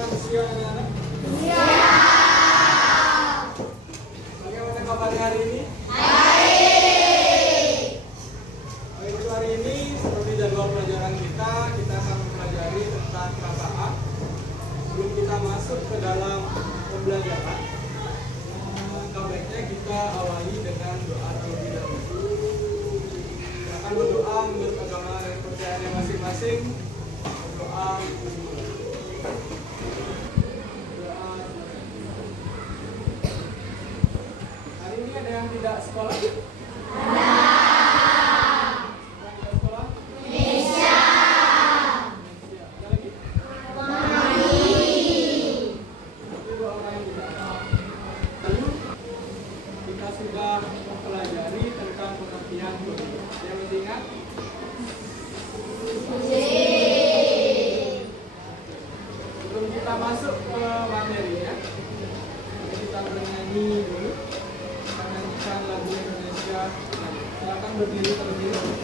Selamat siang anak-anak. Bagaimana kabarnya hari ini? Baik. Hari ini seperti jadwal pelajaran kita akan mempelajari tentang perasaan. Sebelum kita masuk ke dalam pembelajaran, baiknya kita awali dengan doa terlebih dahulu. Silakan berdoa menurut agama dan kepercayaannya masing-masing. Berdoa. Hari ini ada yang tidak sekolah? Sudah mempelajari tentang pengertian kode. Yang masih ingat? Sebelum kita masuk ke materinya, kita bernyanyi dulu. Kita nyanyikan lagu Indonesia. Silakan berdiri terlebih dahulu.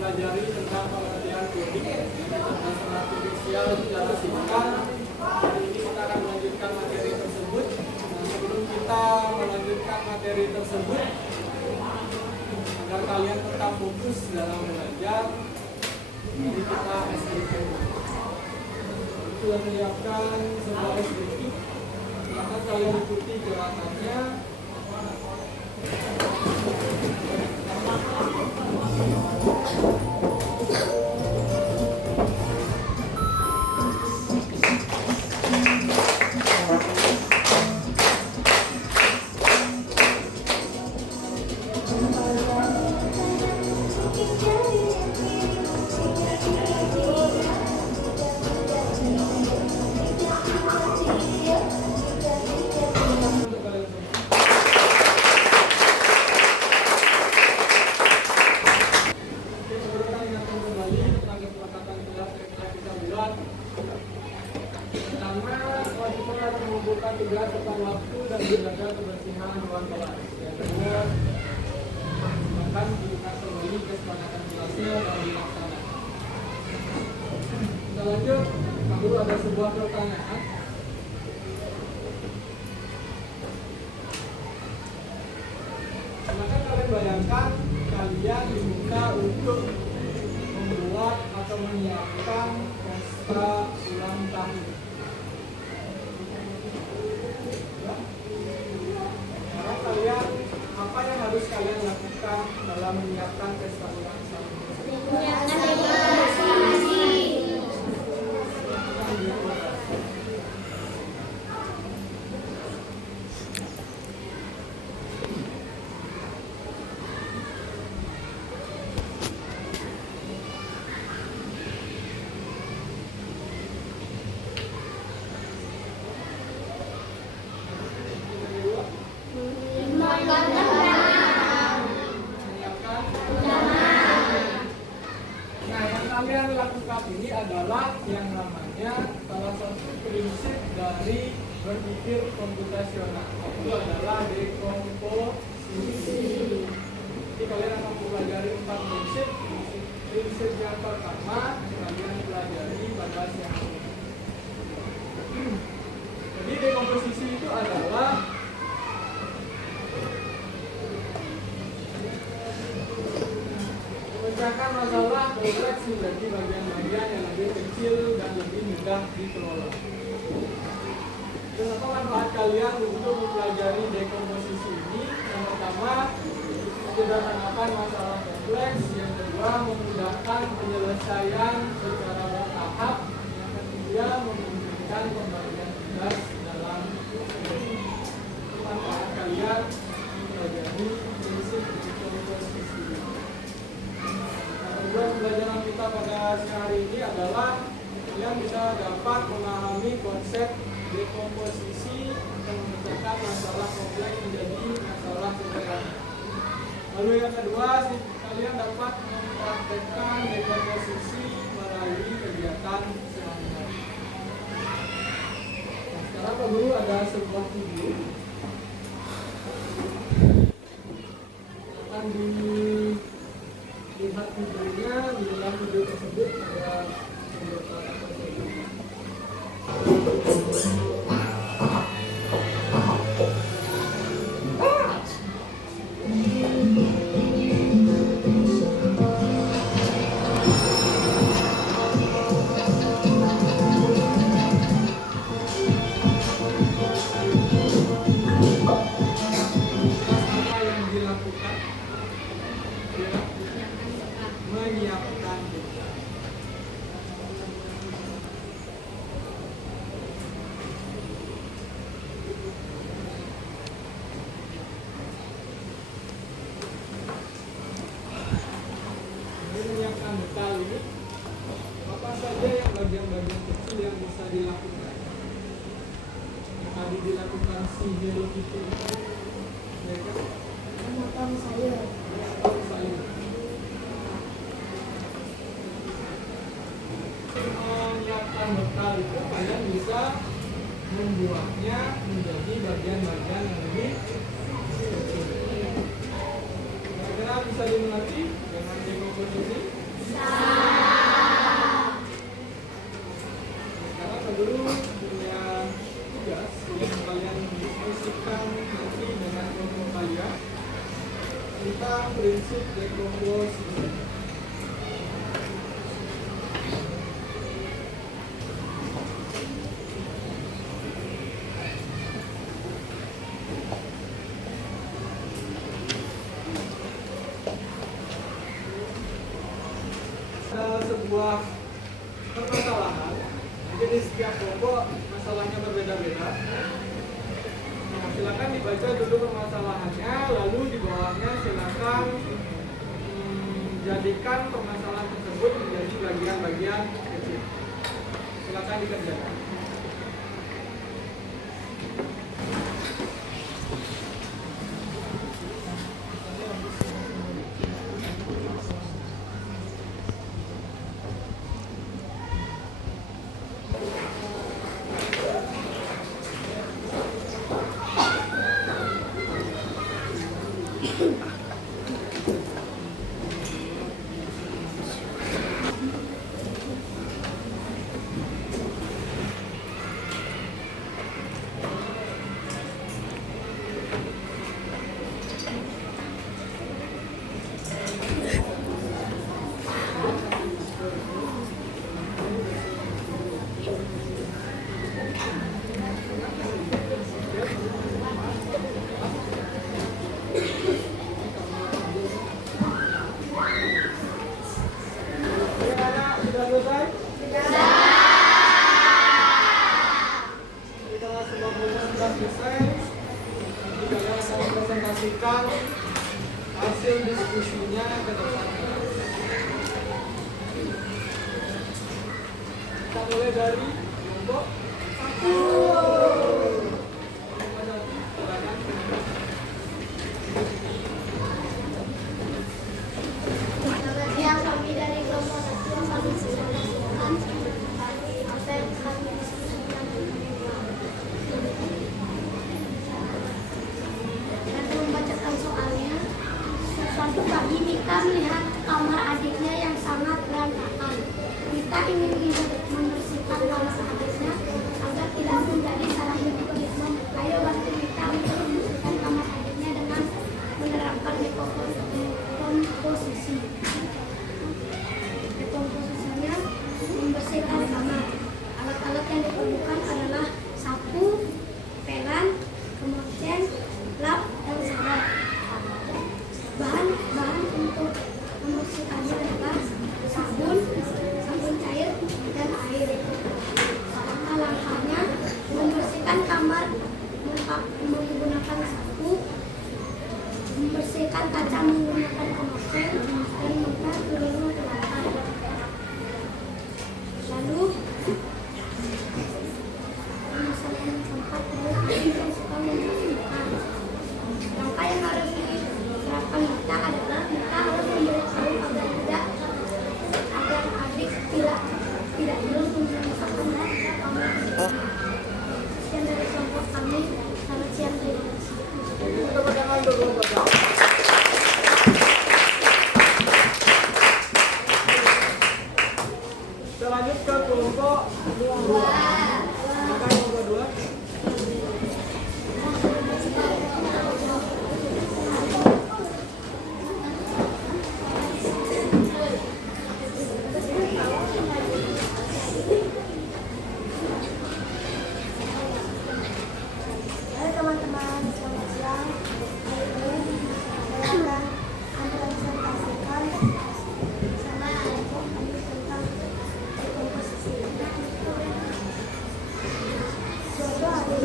Pelajari tentang pengertian kode dan artifisial secara singkat. Hari ini kita akan melanjutkan materi tersebut. Nah, sebelum kita melanjutkan materi tersebut, agar kalian tetap fokus dalam belajar, jadi kita SDK. Sudah menyiapkan sebuah SDK. Silakan kalian ikuti gerakannya. Mengumpulkan tugas tepat waktu dan menjaga kebersihan ruang kelas. Yang kedua, akan diingat kembali kesepakatan kelasnya dan dilaksanakan. Kita lanjut. Lalu ada sebuah pertanyaan. Silakan kalian bayangkan kalian diminta untuk membuat atau menyiapkan pesta ulang tahun. Kalian, apa yang harus kalian lakukan dalam menyiapkan pesta ulang tahun? Menyiapkan dekorasi. Kalian lakukan ini adalah yang namanya salah satu prinsip dari berpikir komputasional. Itu adalah dekomposisi. Jadi kalian akan mempelajari 4 prinsip. Prinsip yang pertama kalian pelajari pada siang ini. Jadi dekomposisi itu adalah memecahkan masalah kompleks menjadi bagian-bagian yang lebih kecil dan lebih mudah dikelola. Dan apa manfaat kalian untuk mempelajari dekomposisi ini? Yang pertama, menyederhanakan masalah kompleks. Yang kedua, memudahkan penyelesaian secara bertahap. Yang ketiga, memungkinkan pembagian tugas dalam manfaat kalian mempelajari prinsip dekomposisi. pada siang hari ini adalah kalian bisa dapat memahami konsep dekomposisi dan memecahkan masalah kompleks menjadi masalah sederhana. Lalu yang kedua, kalian dapat mempraktekkan dekomposisi melalui kegiatan sehari-hari. Nah, sekarang Pak Guru ada sebuah video akan dilihat videonya. Di dalam video tersebut ada beberapa konsep. Menyiapkan bekal ini, apa saja yang bagian-bagian kecil yang bisa dilakukan. Yang tadi dilakukan si Hello Kitty itu, ya kan? Memotong sayur. Memotong sayur. Menyiapkan bekal itu kalian bisa membuatnya menjadi bagian-bagian yang lebih kecil. Kira-kira bisa dimengerti dengan dekomposisi? Sekarang Pak Guru punya tugas yang kalian diskusikan nanti dengan kelompok kalian tentang prinsip dekomposisi. Ada sebuah permasalahan, jadi setiap kelompok masalahnya berbeda-beda. Nah, silakan dibaca dulu permasalahannya, lalu di bawahnya silakan jadikan permasalahan tersebut menjadi bagian-bagian kecil. Silakan dikerjakan. Presentasikan hasil diskusinya ke depan. Kita mulai dari kelompok 1. Selamat siang, kami dari kelompok 1 kami presentasikan apa yang kami diskusikan. Saya membacakan soalnya. Suatu pagi Mita melihat kamar adiknya yang sangat berantakan. Mita ingin membersihkan kamar adiknya agar tidak menjadi salah berpikir. Ayo bantu Mita untuk membersihkan kamar adiknya dengan menerapkan dekomposisi. Dekomposisinya membersihkan kamar. Alat-alat yang diperlukan adalah sapu, pelan, kemudian lap, dan sabun. Bahan untuk membersihkannya adalah sabun cair, dan air. Langkah-langkahnya membersihkan kamar Dua. Silakan kelompok dua. Halo teman-teman, selamat siang. Hari ini saya akan mempresentasikan sama adik tentang komposisi. Suatu hari,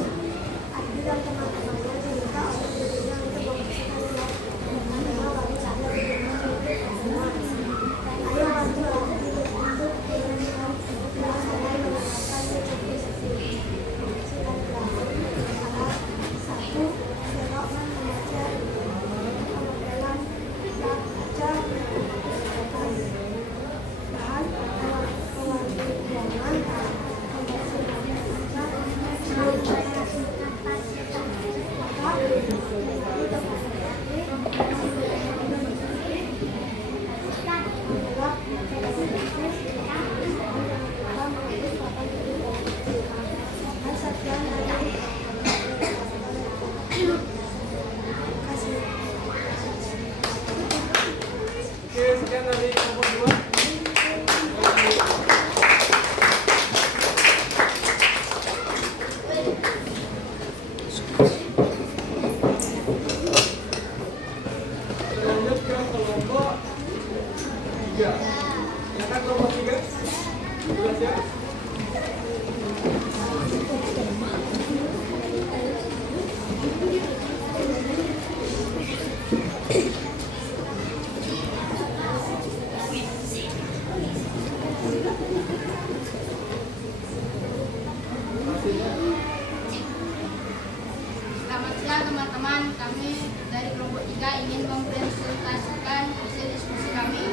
Adi dan teman-temannya diminta oleh gurunya untuk membersihkan lab dengan tema wanita dan semua. Ayo bantu Adi untuk dengan belajar menggunakan komposisi. Silakan. Satu, serok membaca pemodelan dan baca percakapan. Bahan pewarna ruangan, pembersih kaca, Oke, sekian dari kelompok dua. Lanjut ke kelompok tiga. Silakan kelompok tiga. Jelas ya? Selamat siang teman-teman, kami dari kelompok 3 ingin mempresentasikan hasil diskusi kami.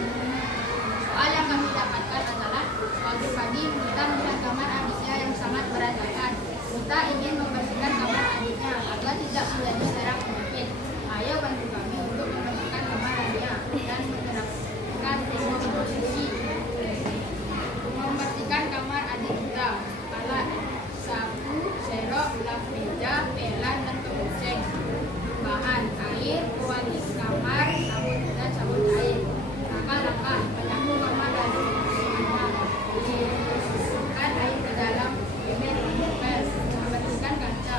Soal yang kami dapatkan adalah suatu pagi Mita melihat kamar adiknya yang sangat berantakan. Mita ingin membersihkan kamar adiknya agar tidak menjadi sarang penyakit. Ayo bantu kami untuk membersihkan kamar adiknya dan menerapkan teknik komposisi. Membersihkan kamar adik kita, alat sapu, serok, lap meja, pelan, dan pengoceng. Bahan air, pewangi kamar, sabun dan sabun cair. Langkah-langkah menyapu kamar dan membersihkannya. Dimasukkan air ke dalam ember pempes. Membersihkan kaca,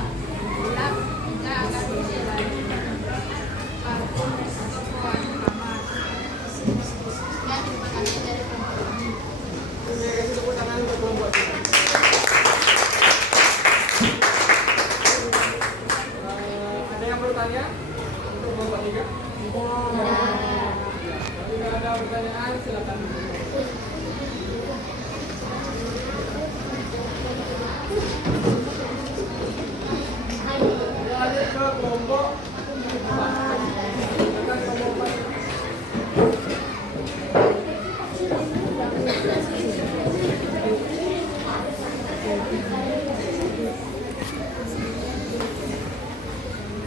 lap meja agar bersih lalu parfum atau pewangi kamar. Sekian, terima kasih dari kelompok kami. Terima kasih, tepuk tangan untuk kelompok tiga. Ada yang bertanya untuk kelompok tiga? Tidak ada pertanyaan, silakan. Lanjut ke kelompok empat. Silakan kelompok empat.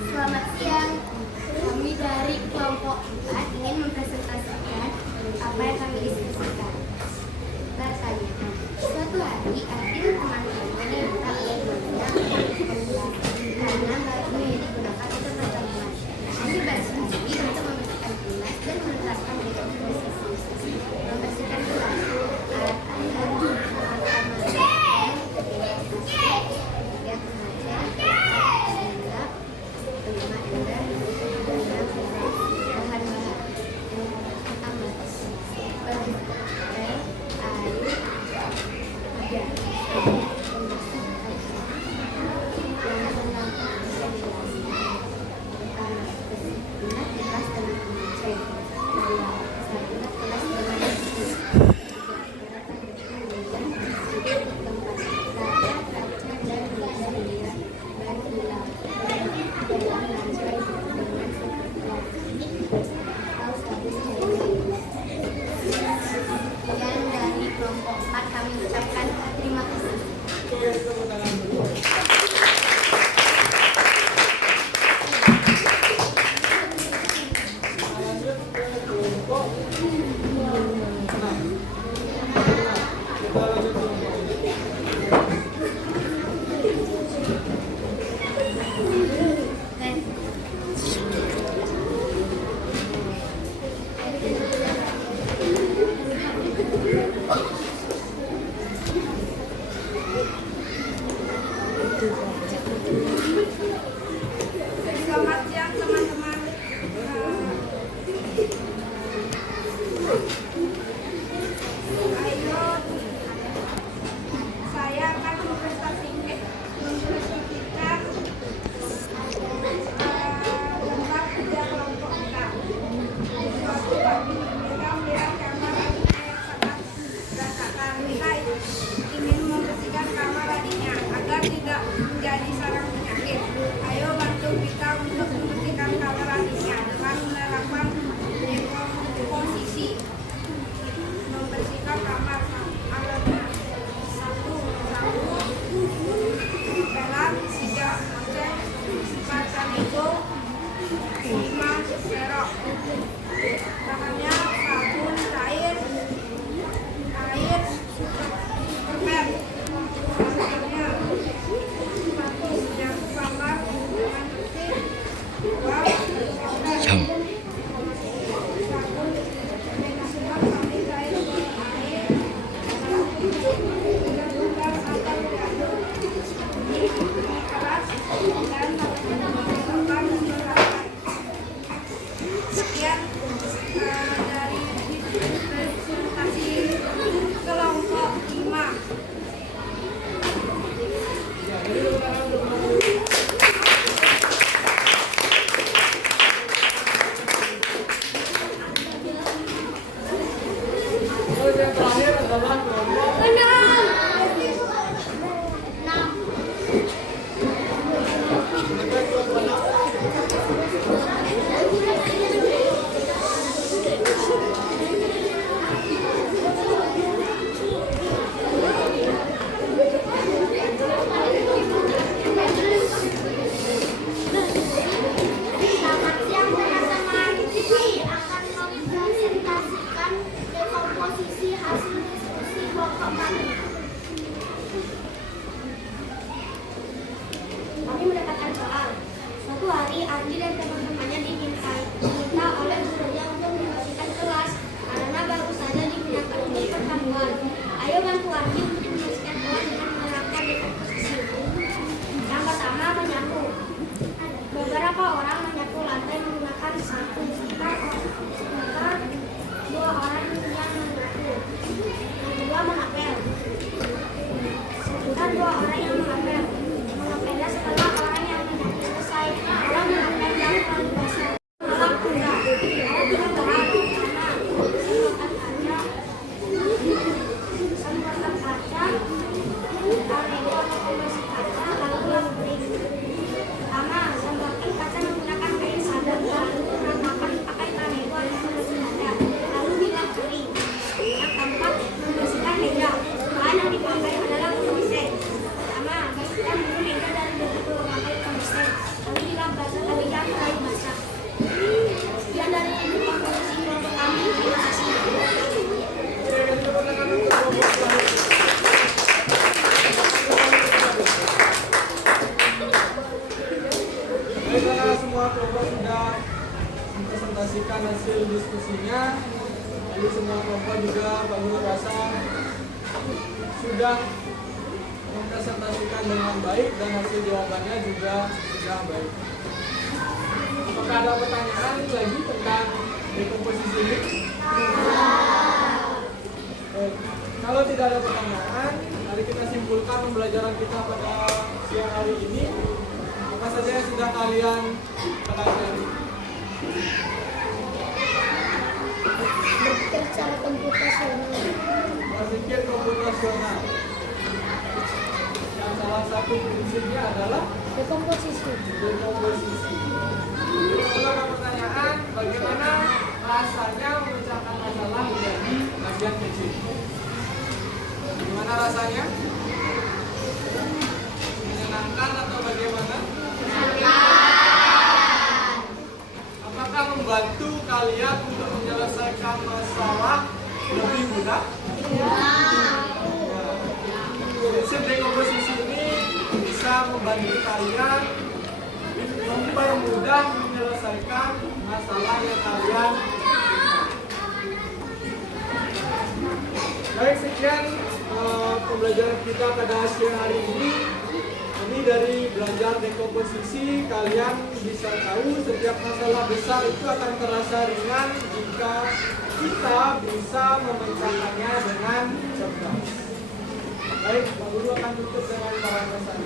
Selamat siang. Kami dari kelompok 4 ingin mempresentasikan apa yang kami diskusikan. Pertanyaan. Suatu hari Adi dan teman-temannya diminta oleh gurunya karena baju yang digunakan itu berjamur. Kami bersih diri untuk membersihkan gelas dan menerapkan teknik komposisi. Membersihkan gelas, alat air, Lalu semua kelompok juga Pak Guru rasa sudah mempresentasikan dengan baik dan hasil jawabannya juga sudah baik. Apakah ada pertanyaan lagi tentang dekomposisi ini? Baik. Kalau tidak ada pertanyaan, mari kita simpulkan pembelajaran kita pada siang hari ini. Apa saja yang sudah kalian pelajari? Berpikir secara komputasional. Berpikir komputasional. Yang salah satu prinsipnya adalah Dekomposisi. dekomposisi. Jadi kalau ada pertanyaan, bagaimana rasanya memecahkan masalah menjadi bagian kecil? Gimana rasanya? Menyenangkan atau bagaimana? Apakah membantu kalian untuk menyelesaikan masalah lebih mudah? Prinsip dekomposisi ini bisa membantu kalian mempermudah menyelesaikan masalah yang kalian inginkan. Baik, sekian pembelajaran kita pada siang hari ini. Ini dari belajar dekomposisi, kalian bisa tahu setiap masalah besar itu akan terasa ringan jika kita bisa memecahkannya dengan cerdas. Baik, Pak Guru akan tutup dengan para pesan.